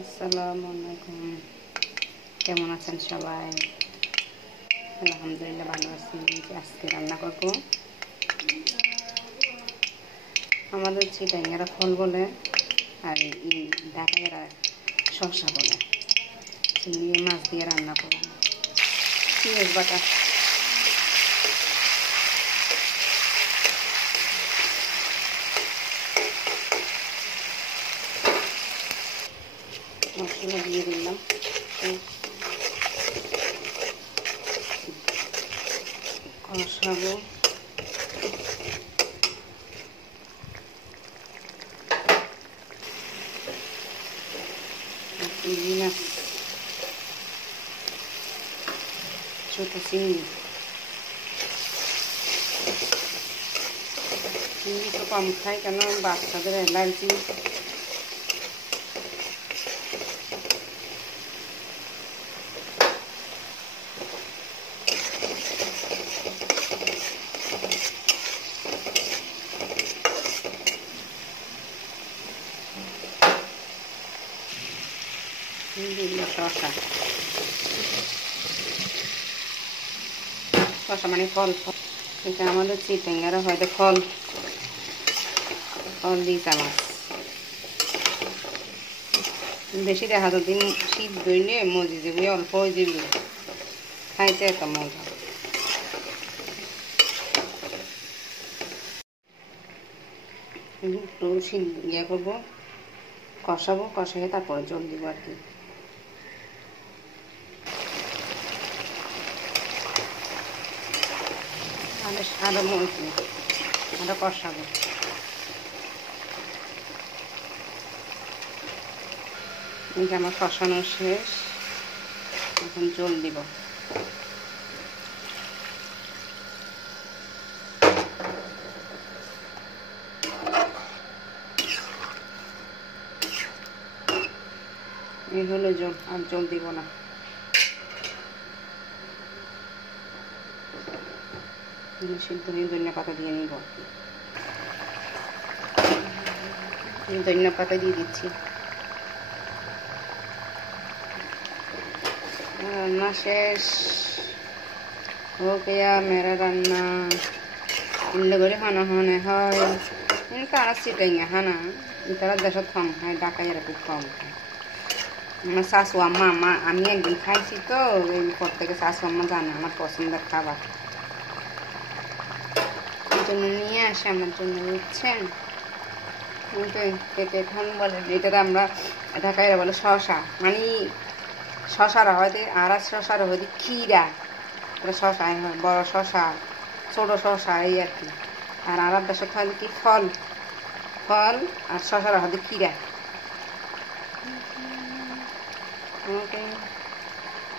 আসসালামু আলাইকুম। কেমন আছেন সবাই? আলহামদুলিল্লাহ ভালো আছি। আজকে রান্না করব আমাদের চিটাঙ্গারা ফল বলে, আর ঢাকাইয়ারা শসা বলে। চিংড়ি মাছ দিয়ে রান্না করব। পেঁয়াজ বাটা, মশলা দিয়ে দিলাম, কষাবো। চিংড়ি মাছ, ছোটো চিংড়ি তো কম খাই, কেন বাচ্চাদের অ্যালার্জি। শসা, শসা মানে ফল। এটা আমাদের চিটাঙ্গারা হয়তো ফল দিতা মাছ বেশি দেখা যদি শীত ধরলে মজি যাবি, অল্প হয়ে যাবি, খাইতে এত মজা। একটু ইয়ে করবো, কষাবো, কষাইয়ে তারপরে জল দিব আর কি। আরো কষাবো। আমার কষানো শেষ, এখন জল দিব। এই হলো জল, আর জল দিব না। সিদ্ধ নিয়ে ধনিয়া পাতা দিয়ে নিব, ধনিয়া পাতা দিয়ে দিচ্ছি। রান্না শেষ हो गया मेरा রান্না। ইন্দ করে খানা খানে হয়, তারা চিটাঙ্গা খানা তারা দেশত কম খায়, ঢাকাইয়ারা খুব কম খায়। আমার শাশু আম্মা আমি একদিন খাইছি তো, এরপর থেকে শাশু আম্মা জানে আমার পছন্দের খাবার, এই জন্য নিয়ে আসে আমার জন্য, বুঝছেন? কেটে খান বলে, এটা আমরা ঢাকাইয়ারা বলে শসা, মানে শশারা হয়, আর শশারা হয় ক্ষীরা। এটা শশাই হয়, বড় শশা, ছোটো শশা, এই আর কি। আর আলাদা দেশে হয় কি ফল, আর শশারা হয় ক্ষীরা। ওকে,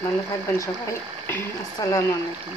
ভালো থাকবেন সবাই। আসসালামু আলাইকুম।